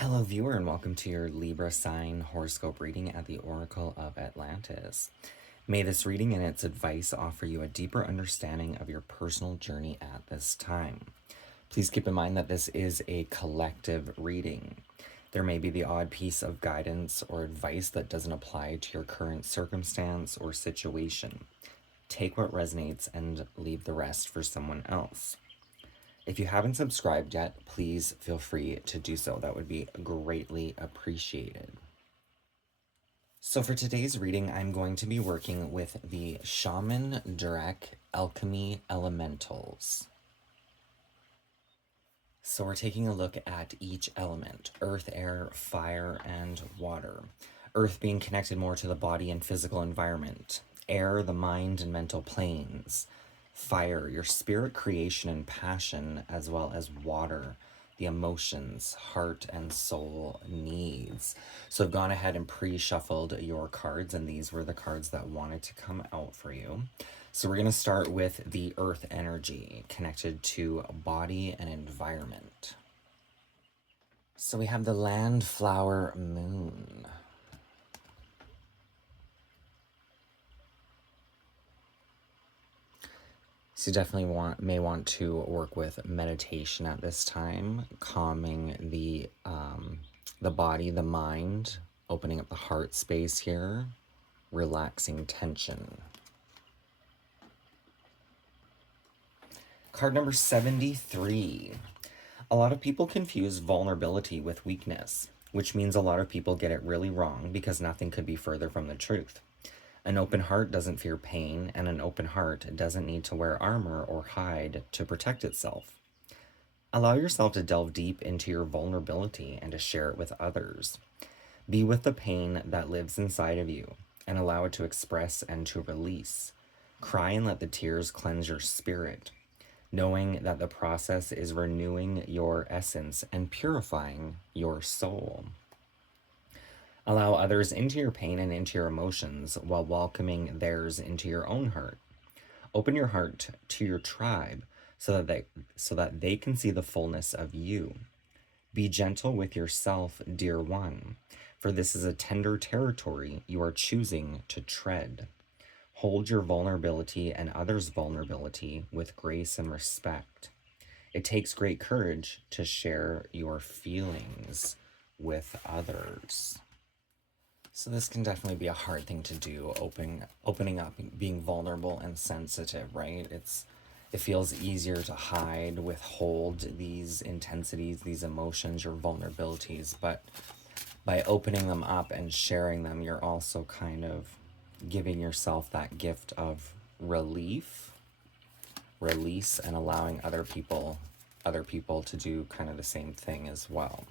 Hello, viewer, and welcome to your Libra sign horoscope reading at the Oracle of Atlantis. May this reading and its advice offer you a deeper understanding of your personal journey at this time. Please keep in mind that this is a collective reading. There may be the odd piece of guidance or advice that doesn't apply to your current circumstance or situation. Take what resonates and leave the rest for someone else. If you haven't subscribed yet, please feel free to do so. That would be greatly appreciated. So for today's reading, I'm going to be working with the Shaman Direct Alchemy Elementals. So we're taking a look at each element: earth, air, fire, and water. Earth being connected more to the body and physical environment. Air, the mind and mental planes. Fire, your spirit, creation, and passion, as well as water, the emotions, heart, and soul needs. So I've gone ahead and pre-shuffled your cards, and these were the cards that wanted to come out for you. So we're going to start with the earth energy connected to body and environment. So we have the land, flower, moon. So you definitely may want to work with meditation at this time, calming the body, the mind, opening up the heart space here, relaxing tension. Card number 73. A lot of people confuse vulnerability with weakness, which means a lot of people get it really wrong because nothing could be further from the truth. An open heart doesn't fear pain, and an open heart doesn't need to wear armor or hide to protect itself. Allow yourself to delve deep into your vulnerability and to share it with others. Be with the pain that lives inside of you and allow it to express and to release. Cry and let the tears cleanse your spirit, knowing that the process is renewing your essence and purifying your soul. Allow others into your pain and into your emotions while welcoming theirs into your own heart. Open your heart to your tribe so that they can see the fullness of you. Be gentle with yourself, dear one, for this is a tender territory you are choosing to tread. Hold your vulnerability and others' vulnerability with grace and respect. It takes great courage to share your feelings with others. So this can definitely be a hard thing to do, opening up, being vulnerable and sensitive, right? It feels easier to hide, withhold these intensities, these emotions, your vulnerabilities, but by opening them up and sharing them, you're also kind of giving yourself that gift of release, and allowing other people to do kind of the same thing as well.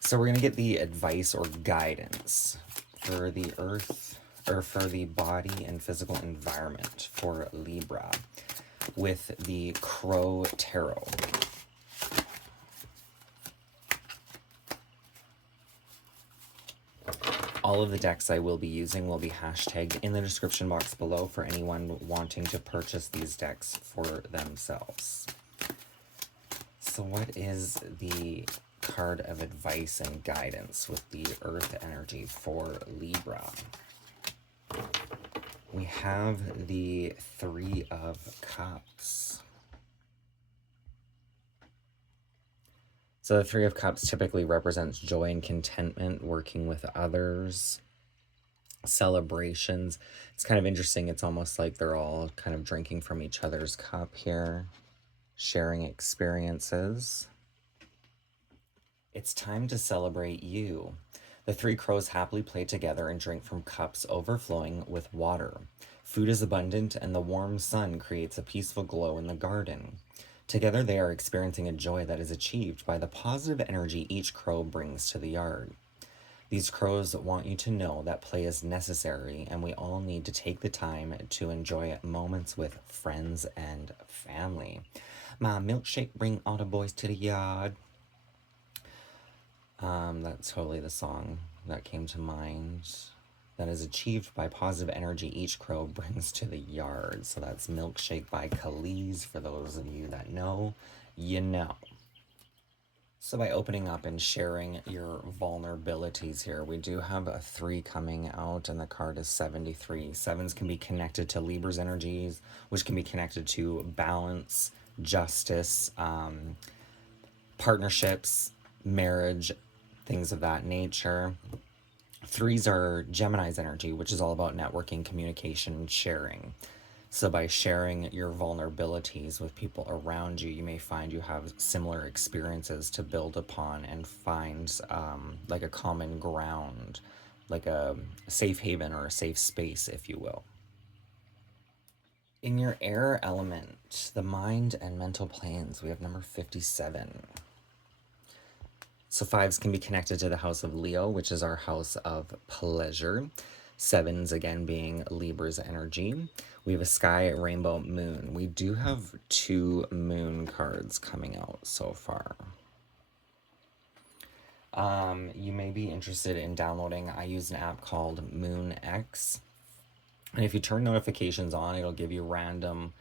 So we're going to get the advice or guidance for the earth, or for the body and physical environment for Libra with the Crow Tarot. All of the decks I will be using will be hashtagged in the description box below for anyone wanting to purchase these decks for themselves. So what is the card of advice and guidance with the earth energy for Libra? We have the Three of Cups. So the Three of Cups typically represents joy and contentment, working with others, celebrations. It's kind of interesting. It's almost like they're all kind of drinking from each other's cup here, sharing experiences. It's time to celebrate you. The three crows happily play together and drink from cups overflowing with water. Food is abundant and the warm sun creates a peaceful glow in the garden. Together they are experiencing a joy that is achieved by the positive energy each crow brings to the yard. These crows want you to know that play is necessary and we all need to take the time to enjoy moments with friends and family. My milkshake bring all the boys to the yard. That's totally the song that came to mind. That is achieved by positive energy each crow brings to the yard. So that's Milkshake by Khalees. For those of you that know, you know. So by opening up and sharing your vulnerabilities here, we do have a 3 coming out, and the card is 73. Sevens can be connected to Libra's energies, which can be connected to balance, justice, partnerships, marriage, things of that nature. 3s are Gemini's energy, which is all about networking, communication, and sharing. So by sharing your vulnerabilities with people around you, you may find you have similar experiences to build upon and find like a common ground, like a safe haven or a safe space, if you will. In your air element, the mind and mental planes, we have number 57. So 5s can be connected to the house of Leo, which is our house of pleasure. 7s, again, being Libra's energy. We have a sky rainbow moon. We do have 2 moon cards coming out so far. You may be interested in downloading, I use an app called Moon X. And if you turn notifications on, it'll give you random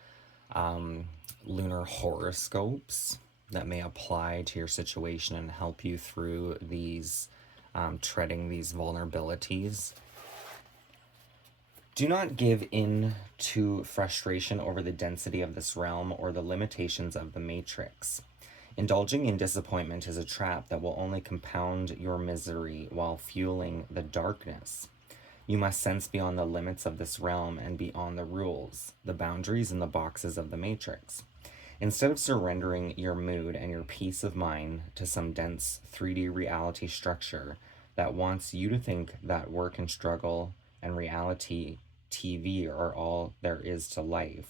lunar horoscopes that may apply to your situation and help you through these, treading these vulnerabilities. Do not give in to frustration over the density of this realm or the limitations of the matrix. Indulging in disappointment is a trap that will only compound your misery while fueling the darkness. You must sense beyond the limits of this realm and beyond the rules, the boundaries, and the boxes of the matrix. Instead of surrendering your mood and your peace of mind to some dense 3D reality structure that wants you to think that work and struggle and reality TV are all there is to life,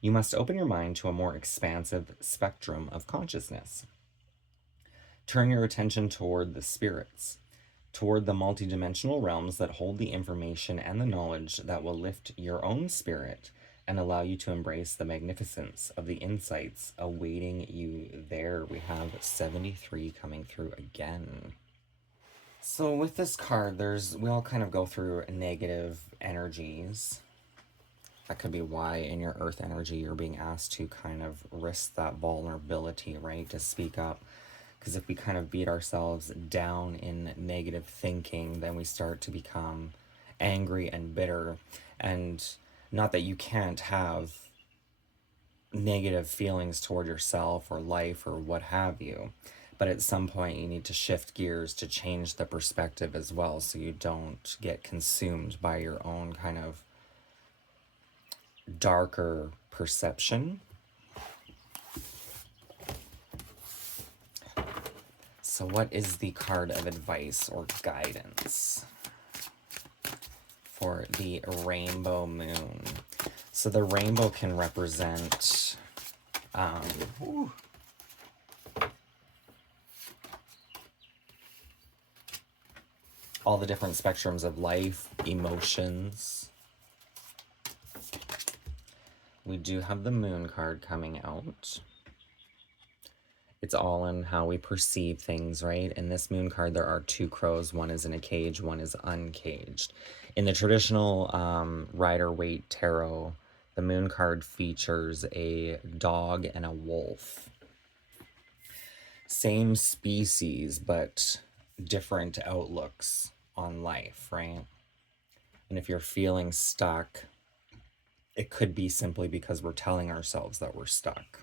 you must open your mind to a more expansive spectrum of consciousness. Turn your attention toward the spirits, toward the multidimensional realms that hold the information and the knowledge that will lift your own spirit and allow you to embrace the magnificence of the insights awaiting you there. We have 73 coming through again. So with this card, we all kind of go through negative energies. That could be why in your earth energy you're being asked to kind of risk that vulnerability, right? To speak up. Because if we kind of beat ourselves down in negative thinking, then we start to become angry and bitter. And not that you can't have negative feelings toward yourself or life or what have you, but at some point you need to shift gears to change the perspective as well, so you don't get consumed by your own kind of darker perception. So what is the card of advice or guidance for the rainbow moon? So the rainbow can represent all the different spectrums of life, emotions. We do have the moon card coming out. It's all in how we perceive things, right? In this moon card, there are 2 crows. One is in a cage, one is uncaged. In the traditional Rider-Waite tarot, the moon card features a dog and a wolf. Same species, but different outlooks on life, right? And if you're feeling stuck, it could be simply because we're telling ourselves that we're stuck.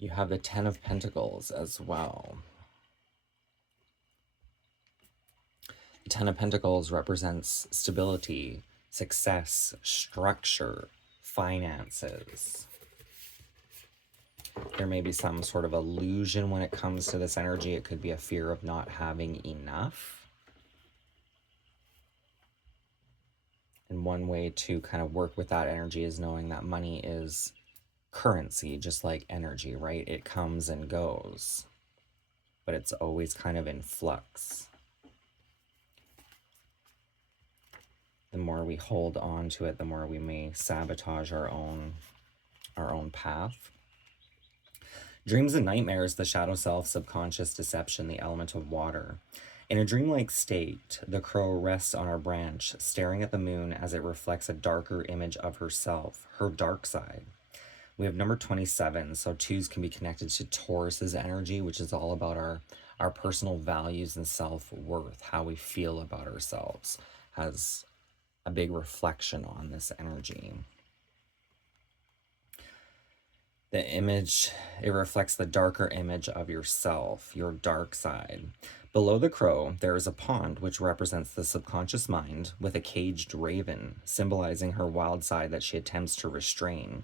You have the 10 of Pentacles as well. The 10 of Pentacles represents stability, success, structure, finances. There may be some sort of illusion when it comes to this energy. It could be a fear of not having enough. And one way to kind of work with that energy is knowing that money is currency, just like energy, right? It comes and goes, but it's always kind of in flux. The more we hold on to it, the more we may sabotage our own path. Dreams and nightmares, the shadow self, subconscious deception, the element of water. In a dreamlike state, the crow rests on our branch, staring at the moon as it reflects a darker image of herself, her dark side. We have number 27. So twos can be connected to Taurus's energy, which is all about our personal values and self-worth, how we feel about ourselves, has a big reflection on this energy. The image, it reflects the darker image of yourself, your dark side. Below the crow, there is a pond which represents the subconscious mind with a caged raven, symbolizing her wild side that she attempts to restrain.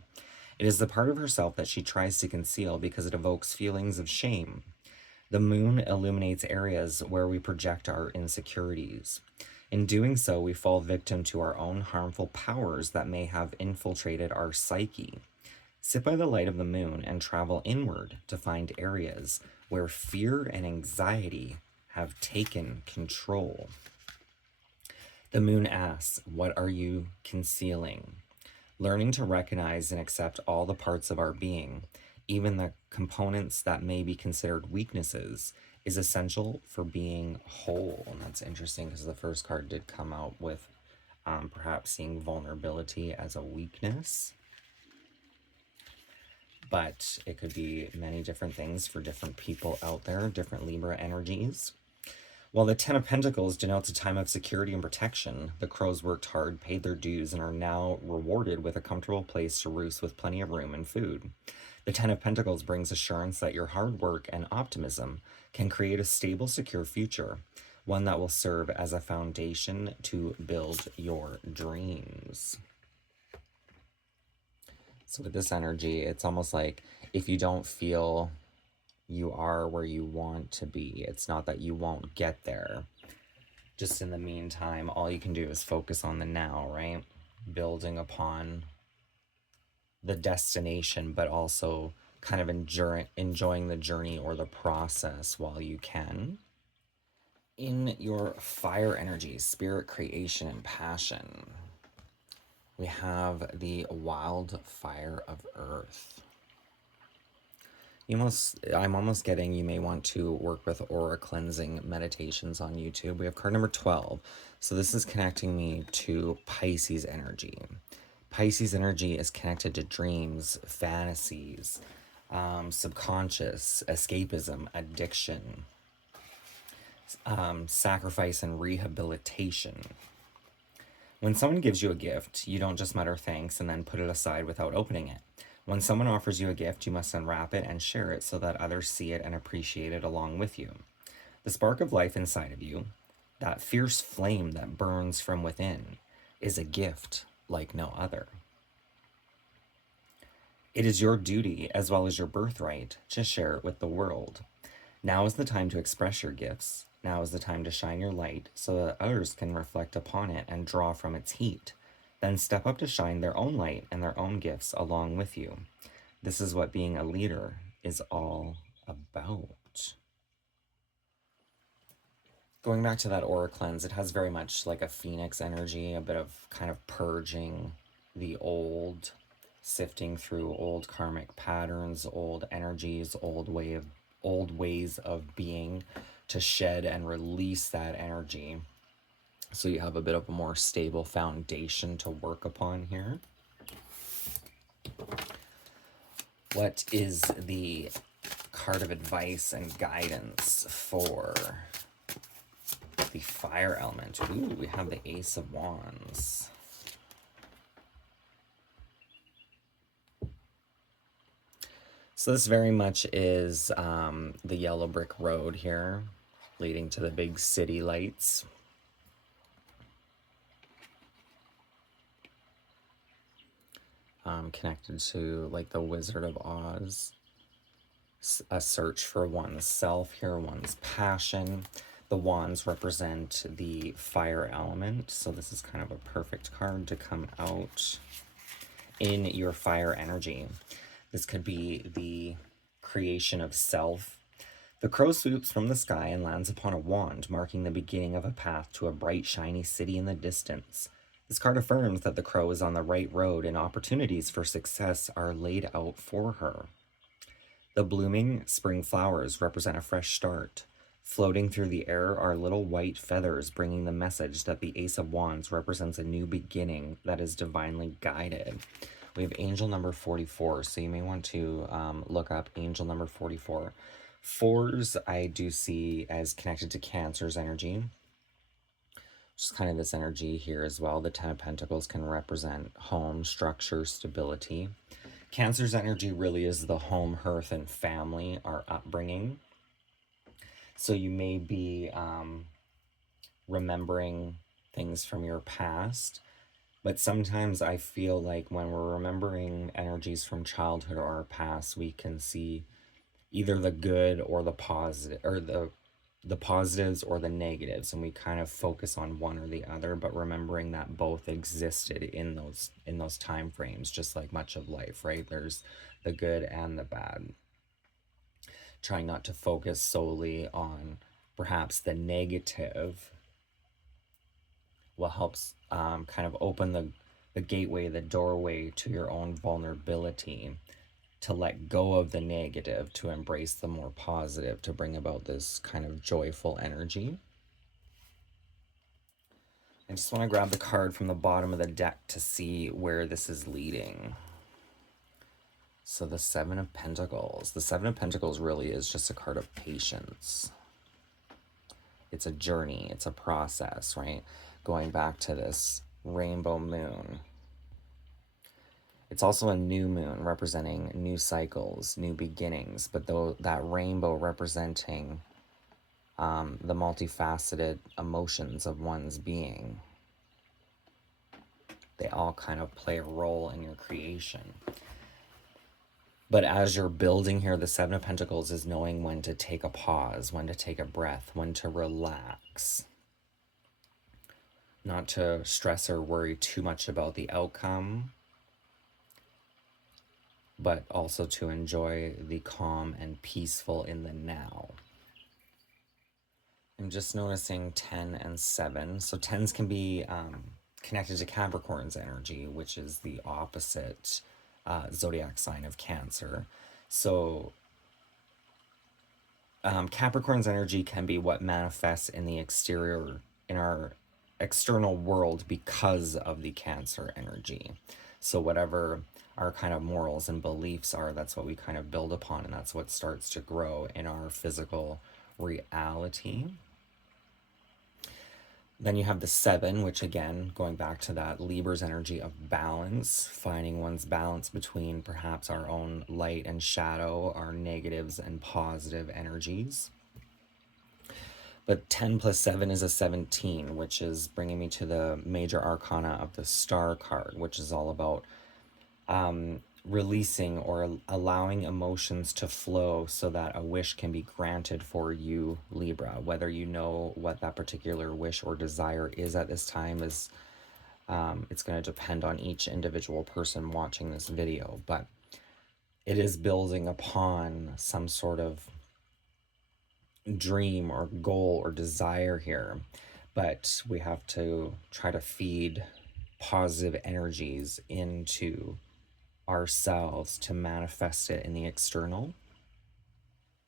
It is the part of herself that she tries to conceal because it evokes feelings of shame. The moon illuminates areas where we project our insecurities. In doing so, we fall victim to our own harmful powers that may have infiltrated our psyche. Sit by the light of the moon and travel inward to find areas where fear and anxiety have taken control. The moon asks, what are you concealing? Learning to recognize and accept all the parts of our being, even the components that may be considered weaknesses, is essential for being whole. And that's interesting because the first card did come out with perhaps seeing vulnerability as a weakness. But it could be many different things for different people out there, different Libra energies. While the Ten of Pentacles denotes a time of security and protection, the crows worked hard, paid their dues, and are now rewarded with a comfortable place to roost with plenty of room and food. The Ten of Pentacles brings assurance that your hard work and optimism can create a stable, secure future, one that will serve as a foundation to build your dreams. So with this energy, it's almost like if you don't feel you are where you want to be, it's not that you won't get there. Just in the meantime, all you can do is focus on the now, right? Building upon the destination, but also kind of enjoying the journey or the process while you can. In your fire energy, spirit, creation, and passion, we have the wildfire of earth. I'm almost getting, you may want to work with aura cleansing meditations on YouTube. We have card number 12. So this is connecting me to Pisces energy. Pisces energy is connected to dreams, fantasies, subconscious, escapism, addiction, sacrifice, and rehabilitation. When someone gives you a gift, you don't just mutter thanks and then put it aside without opening it. When someone offers you a gift, you must unwrap it and share it so that others see it and appreciate it along with you. The spark of life inside of you, that fierce flame that burns from within, is a gift like no other. It is your duty, as well as your birthright, to share it with the world. Now is the time to express your gifts. Now is the time to shine your light so that others can reflect upon it and draw from its heat. Then step up to shine their own light and their own gifts along with you. This is what being a leader is all about. Going back to that aura cleanse, it has very much like a phoenix energy, a bit of kind of purging the old, sifting through old karmic patterns, old energies, old ways of being, to shed and release that energy so you have a bit of a more stable foundation to work upon here. What is the card of advice and guidance for the fire element? Ooh, we have the Ace of Wands. So this very much is the yellow brick road here, leading to the big city lights. Connected to like the Wizard of Oz. A search for one's self here, one's passion. The wands represent the fire element, so this is kind of a perfect card to come out in your fire energy. This could be the creation of self. The crow swoops from the sky and lands upon a wand, marking the beginning of a path to a bright, shiny city in the distance. This card affirms that the crow is on the right road and opportunities for success are laid out for her. The blooming spring flowers represent a fresh start. Floating through the air are little white feathers, bringing the message that the Ace of Wands represents a new beginning that is divinely guided. We have angel number 44. So you may want to look up angel number 44. Fours, I do see as connected to Cancer's energy. Just kind of this energy here as well. The Ten of Pentacles can represent home, structure, stability. Cancer's energy really is the home, hearth, and family, our upbringing. So you may be remembering things from your past, but sometimes I feel like when we're remembering energies from childhood or our past, we can see either the good or the positive, or the positives or the negatives, and we kind of focus on one or the other, but remembering that both existed in those time frames, just like much of life, right? There's the good and the bad. Trying not to focus solely on perhaps the negative will help kind of open the gateway, the doorway to your own vulnerability, to let go of the negative, to embrace the more positive, to bring about this kind of joyful energy. I just want to grab the card from the bottom of the deck to see where this is leading. So the Seven of Pentacles. The Seven of Pentacles really is just a card of patience. It's a journey, it's a process, right? Going back to this rainbow moon. It's also a new moon representing new cycles, new beginnings, but though that rainbow representing the multifaceted emotions of one's being. They all kind of play a role in your creation. But as you're building here, the Seven of Pentacles is knowing when to take a pause, when to take a breath, when to relax. Not to stress or worry too much about the outcome, but also to enjoy the calm and peaceful in the now. I'm just noticing 10 and 7. So 10s can be connected to Capricorn's energy, which is the opposite zodiac sign of Cancer. So Capricorn's energy can be what manifests in the exterior, in our external world, because of the Cancer energy. So whatever our kind of morals and beliefs are, that's what we kind of build upon, and that's what starts to grow in our physical reality. Then you have the 7, which again, going back to that Libra's energy of balance, finding one's balance between perhaps our own light and shadow, our negatives and positive energies. But 10 plus 7 is a 17, which is bringing me to the major arcana of the Star card, which is all about releasing or allowing emotions to flow so that a wish can be granted for you, Libra. Whether you know what that particular wish or desire is at this time is it's going to depend on each individual person watching this video, but it is building upon some sort of dream or goal or desire here, but we have to try to feed positive energies into ourselves to manifest it in the external.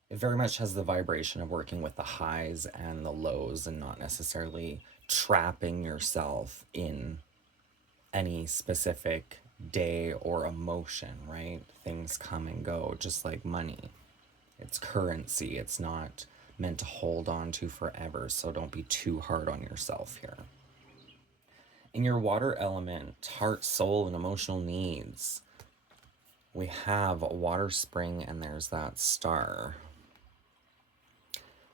It very much has the vibration of working with the highs and the lows and not necessarily trapping yourself in any specific day or emotion, right? Things come and go, just like money. It's currency. It's not meant to hold on to forever, so don't be too hard on yourself here. In your water element, heart, soul, and emotional needs, we have a water spring, and there's that star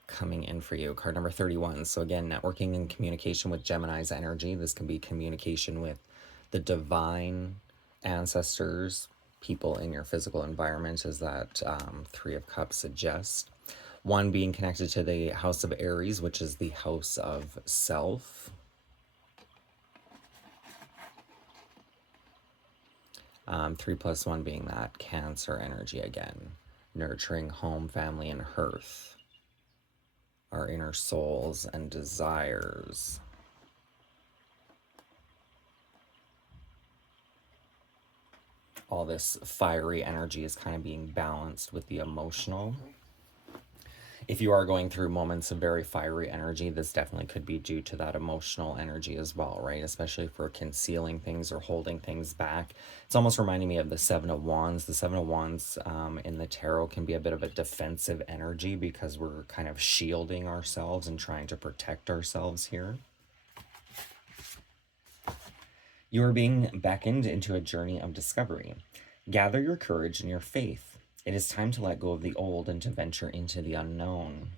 coming in for you. Card number 31. So again, networking and communication with Gemini's energy. This can be communication with the divine ancestors, people in your physical environment, as that 3 of Cups suggests. 1 being connected to the house of Aries, which is the house of self. 3 plus 1 being that Cancer energy again, nurturing home, family, and hearth, our inner souls and desires. All this fiery energy is kind of being balanced with the emotional. If you are going through moments of very fiery energy, this definitely could be due to that emotional energy as well, right? Especially if we're concealing things or holding things back. It's almost reminding me of the Seven of Wands. The Seven of Wands in the tarot can be a bit of a defensive energy because we're kind of shielding ourselves and trying to protect ourselves here. You are being beckoned into a journey of discovery. Gather your courage and your faith. It is time to let go of the old and to venture into the unknown.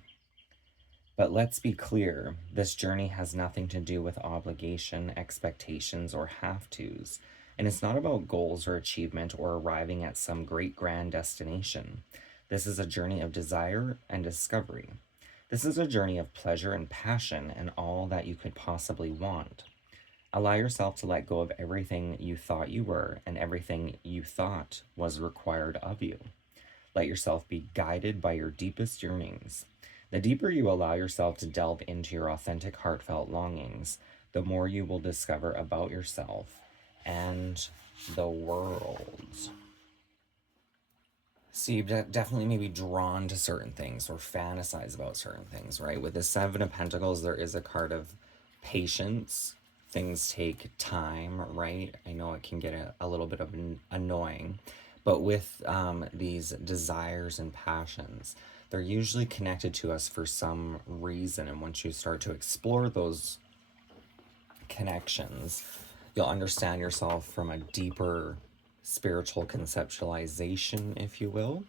But let's be clear, this journey has nothing to do with obligation, expectations, or have-tos. And it's not about goals or achievement or arriving at some great grand destination. This is a journey of desire and discovery. This is a journey of pleasure and passion and all that you could possibly want. Allow yourself to let go of everything you thought you were and everything you thought was required of you. Let yourself be guided by your deepest yearnings. The deeper you allow yourself to delve into your authentic, heartfelt longings, the more you will discover about yourself and the world. So you definitely may be drawn to certain things or fantasize about certain things, right? With the Seven of Pentacles, there is a card of patience. Things take time, right? I know it can get a little bit of annoying, but with these desires and passions, they're usually connected to us for some reason. And once you start to explore those connections, you'll understand yourself from a deeper spiritual conceptualization, if you will.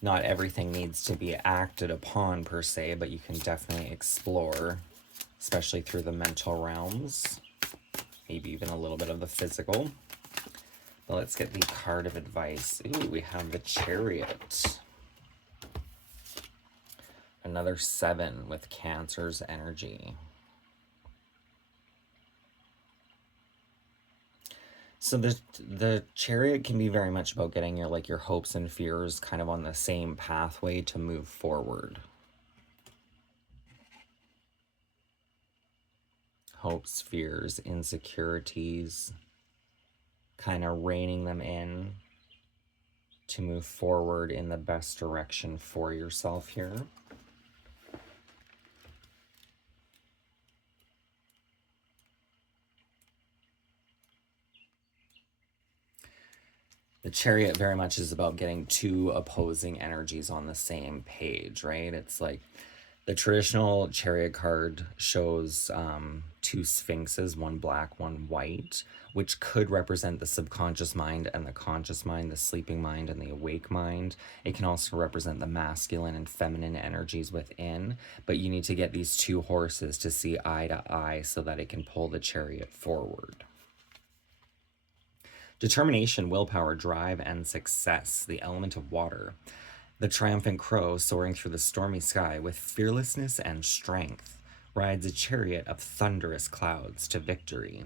Not everything needs to be acted upon per se, but you can definitely explore, especially through the mental realms, maybe even a little bit of the physical. But let's get the card of advice. Ooh, we have the Chariot. Another 7 with Cancer's energy. So the Chariot can be very much about getting your hopes and fears kind of on the same pathway to move forward. Hopes, fears, insecurities, kind of reining them in to move forward in the best direction for yourself here. The Chariot very much is about getting two opposing energies on the same page, right? It's like the traditional Chariot card shows two sphinxes, one black, one white, which could represent the subconscious mind and the conscious mind, the sleeping mind and the awake mind. It can also represent the masculine and feminine energies within, but you need to get these two horses to see eye to eye so that it can pull the Chariot forward. Determination, willpower, drive, and success, the element of water. The triumphant crow, soaring through the stormy sky with fearlessness and strength, rides a chariot of thunderous clouds to victory.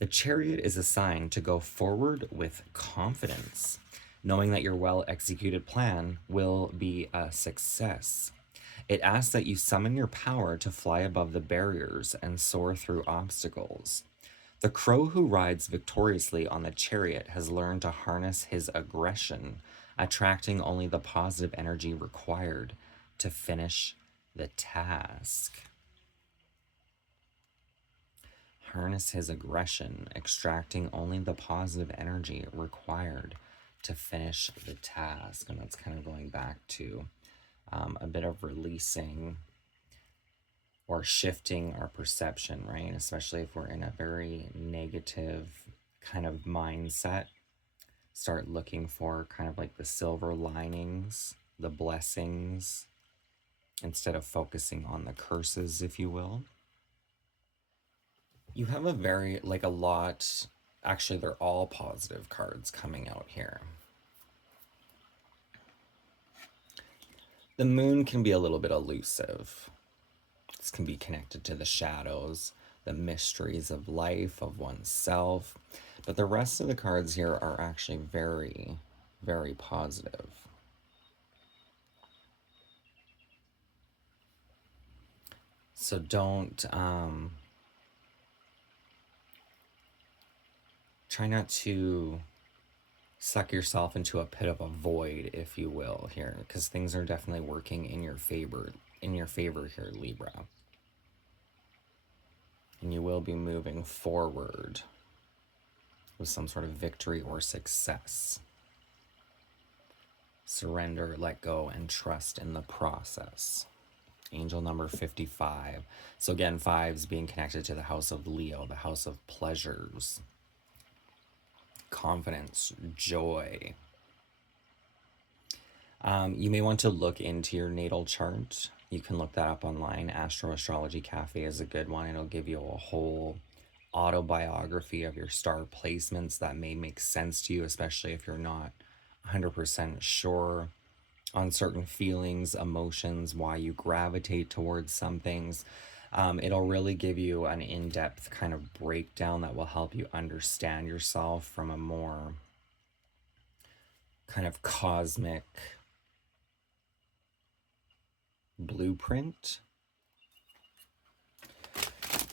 The chariot is a sign to go forward with confidence, knowing that your well-executed plan will be a success. It asks that you summon your power to fly above the barriers and soar through obstacles. The crow who rides victoriously on the chariot has learned to harness his aggression, attracting only the positive energy required to finish the task. Harness his aggression, extracting only the positive energy required to finish the task. And that's kind of going back to a bit of releasing or shifting our perception, right? Especially if we're in a very negative kind of mindset. Start looking for kind of like the silver linings, the blessings, instead of focusing on the curses, if you will. You have a lot, actually they're all positive cards coming out here. The moon can be a little bit elusive. This can be connected to the shadows, the mysteries of life, of oneself. But the rest of the cards here are actually very, very positive. So don't, try not to suck yourself into a pit of a void, if you will, here, because things are definitely working in your favor. Here, Libra. And you will be moving forward with some sort of victory or success. Surrender, let go, and trust in the process. Angel number 55. So again, fives being connected to the house of Leo, the house of pleasures, confidence, joy. You may want to look into your natal chart. You can look that up online. Astrology Cafe is a good one. It'll give you a whole autobiography of your star placements that may make sense to you, especially if you're not 100% sure on certain feelings, emotions, why you gravitate towards some things. It'll really give you an in-depth kind of breakdown that will help you understand yourself from a more kind of cosmic blueprint.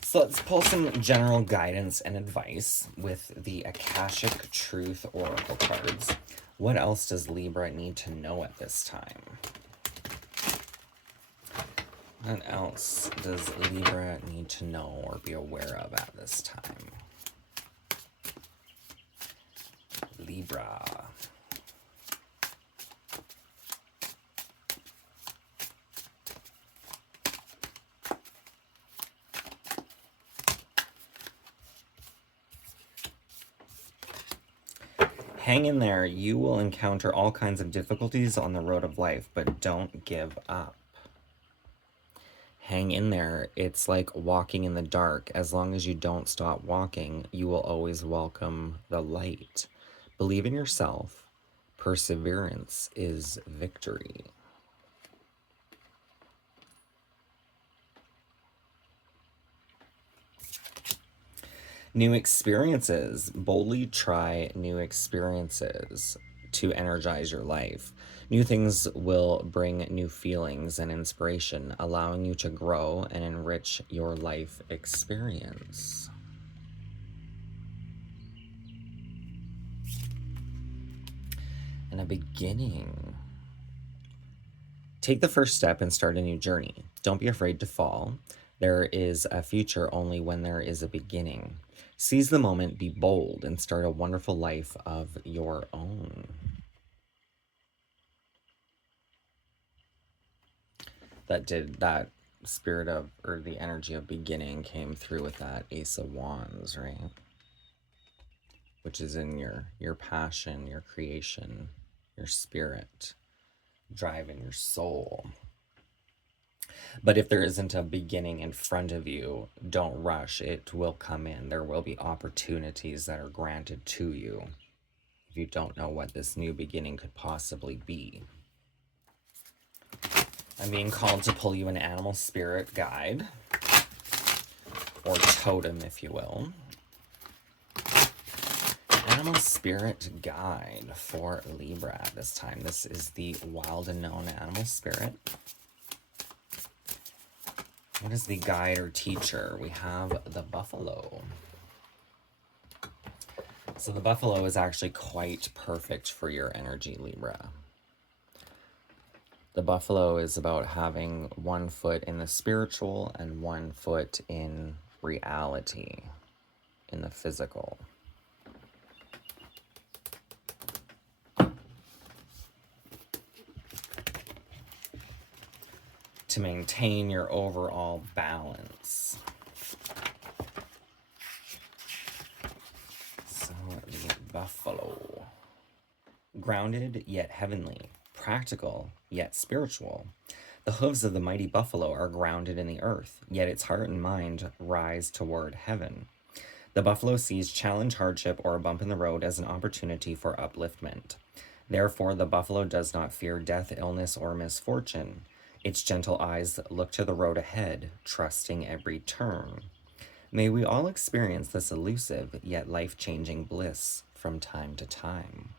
So let's pull some general guidance and advice with the Akashic Truth Oracle cards. What else does Libra need to know at this time? What else does Libra need to know or be aware of at this time? Libra. Hang in there. You will encounter all kinds of difficulties on the road of life, but don't give up. Hang in there. It's like walking in the dark. As long as you don't stop walking, you will always welcome the light. Believe in yourself. Perseverance is victory. New experiences. Boldly try new experiences to energize your life. New things will bring new feelings and inspiration, allowing you to grow and enrich your life experience. And a beginning. Take the first step and start a new journey. Don't be afraid to fall. There is a future only when there is a beginning. Seize the moment, be bold, and start a wonderful life of your own. That spirit of, or the energy of beginning came through with that Ace of Wands, right? Which is in your passion, your creation, your spirit, drive in your soul. But if there isn't a beginning in front of you, don't rush. It will come in. There will be opportunities that are granted to you if you don't know what this new beginning could possibly be. I'm being called to pull you an animal spirit guide, or totem, if you will. Animal spirit guide for Libra at this time. This is the wild and known animal spirit. What is the guide or teacher? We have the buffalo. So the buffalo is actually quite perfect for your energy, Libra. The buffalo is about having 1 foot in the spiritual and 1 foot in reality, in the physical. To maintain your overall balance. So the buffalo. Grounded yet heavenly. Practical yet spiritual. The hooves of the mighty buffalo are grounded in the earth, yet its heart and mind rise toward heaven. The buffalo sees challenge, hardship, or a bump in the road as an opportunity for upliftment. Therefore, the buffalo does not fear death, illness, or misfortune. Its gentle eyes look to the road ahead, trusting every turn. May we all experience this elusive yet life-changing bliss from time to time.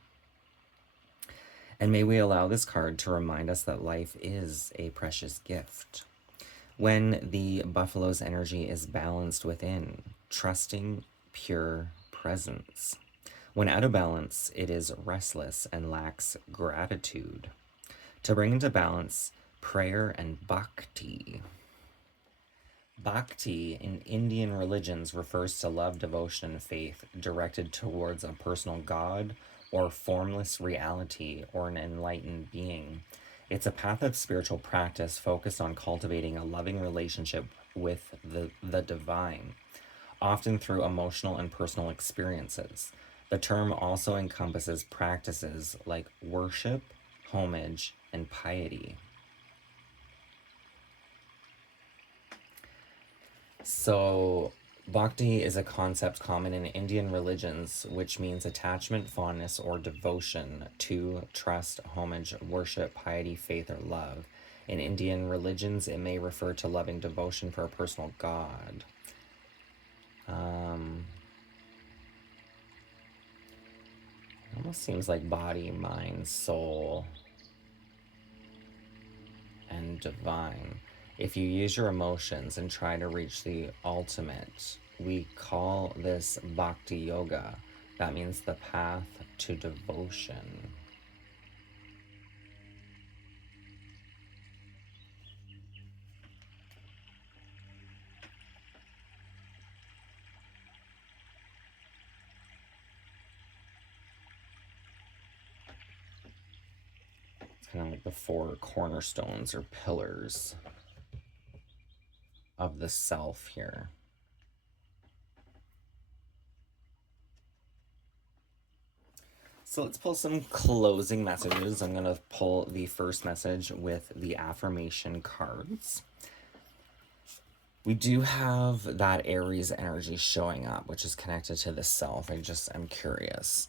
And may we allow this card to remind us that life is a precious gift. When the buffalo's energy is balanced within, trusting pure presence. When out of balance, it is restless and lacks gratitude. To bring into balance, prayer and bhakti. Bhakti in Indian religions refers to love, devotion, and faith directed towards a personal God or formless reality or an enlightened being. It's a path of spiritual practice focused on cultivating a loving relationship with the divine, often through emotional and personal experiences. The term also encompasses practices like worship, homage, and piety. So, bhakti is a concept common in Indian religions, which means attachment, fondness, or devotion to, trust, homage, worship, piety, faith, or love. In Indian religions, it may refer to loving devotion for a personal god. It almost seems like body, mind, soul, and divine. If you use your emotions and try to reach the ultimate, we call this bhakti yoga. That means the path to devotion. It's kind of like the four cornerstones or pillars of the self here. So let's pull some closing messages. I'm going to pull the first message with the affirmation cards. We do have that Aries energy showing up, which is connected to the self. I'm curious.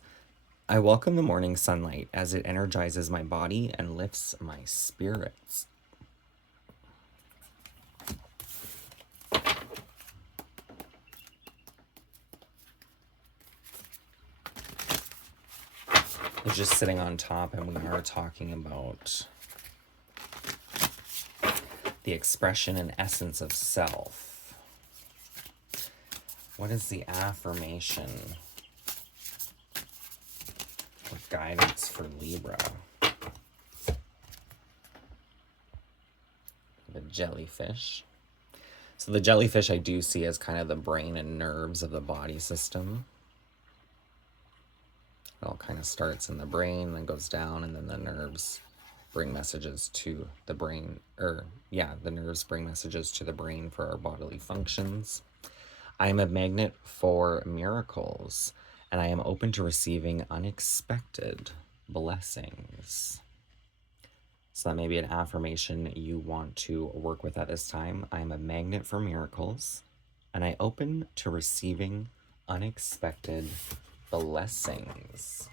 I welcome the morning sunlight as it energizes my body and lifts my spirits. It's just sitting on top, and we are talking about the expression and essence of self. What is the affirmation or guidance for Libra? The jellyfish. So the jellyfish I do see as kind of the brain and nerves of the body system. It all kind of starts in the brain, then goes down, and then the nerves bring messages to the brain, the nerves bring messages to the brain for our bodily functions. I am a magnet for miracles, and I am open to receiving unexpected blessings. So that may be an affirmation you want to work with at this time. I am a magnet for miracles, and I open to receiving unexpected blessings.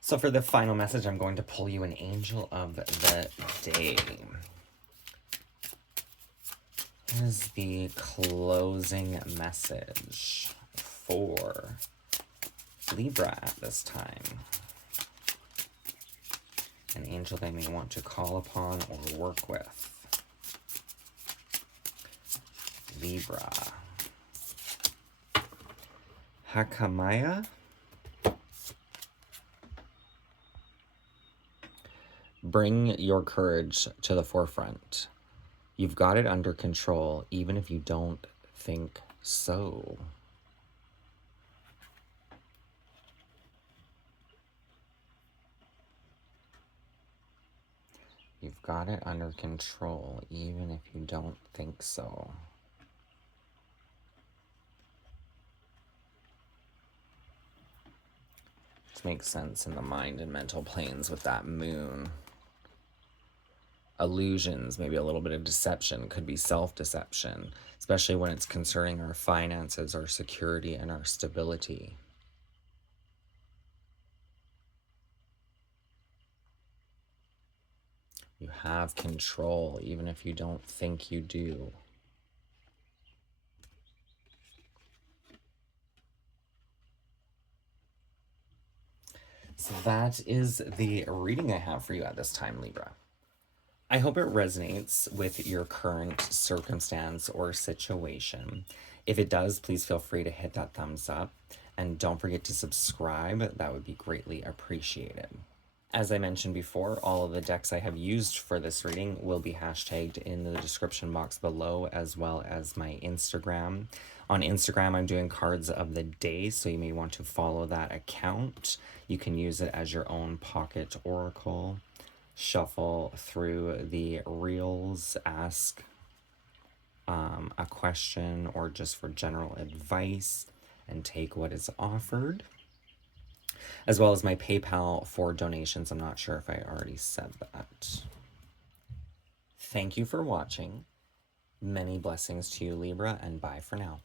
So for the final message, I'm going to pull you an angel of the day. What is the closing message for Libra at this time? An angel they may want to call upon or work with. Libra. Hakamaya. Bring your courage to the forefront. You've got it under control, even if you don't think so. You've got it under control, even if you don't think so. This makes sense in the mind and mental planes with that moon. Illusions, maybe a little bit of deception, could be self-deception, especially when it's concerning our finances, our security, and our stability. You have control, even if you don't think you do. So that is the reading I have for you at this time, Libra. I hope it resonates with your current circumstance or situation. If it does, please feel free to hit that thumbs up and don't forget to subscribe. That would be greatly appreciated. As I mentioned before, all of the decks I have used for this reading will be hashtagged in the description box below, as well as my Instagram. On Instagram, I'm doing cards of the day, so you may want to follow that account. You can use it as your own pocket oracle. Shuffle through the reels, ask a question, or just for general advice, and take what is offered, as well as my PayPal for donations. I'm not sure if I already said that. Thank you for watching. Many blessings to you, Libra, and bye for now.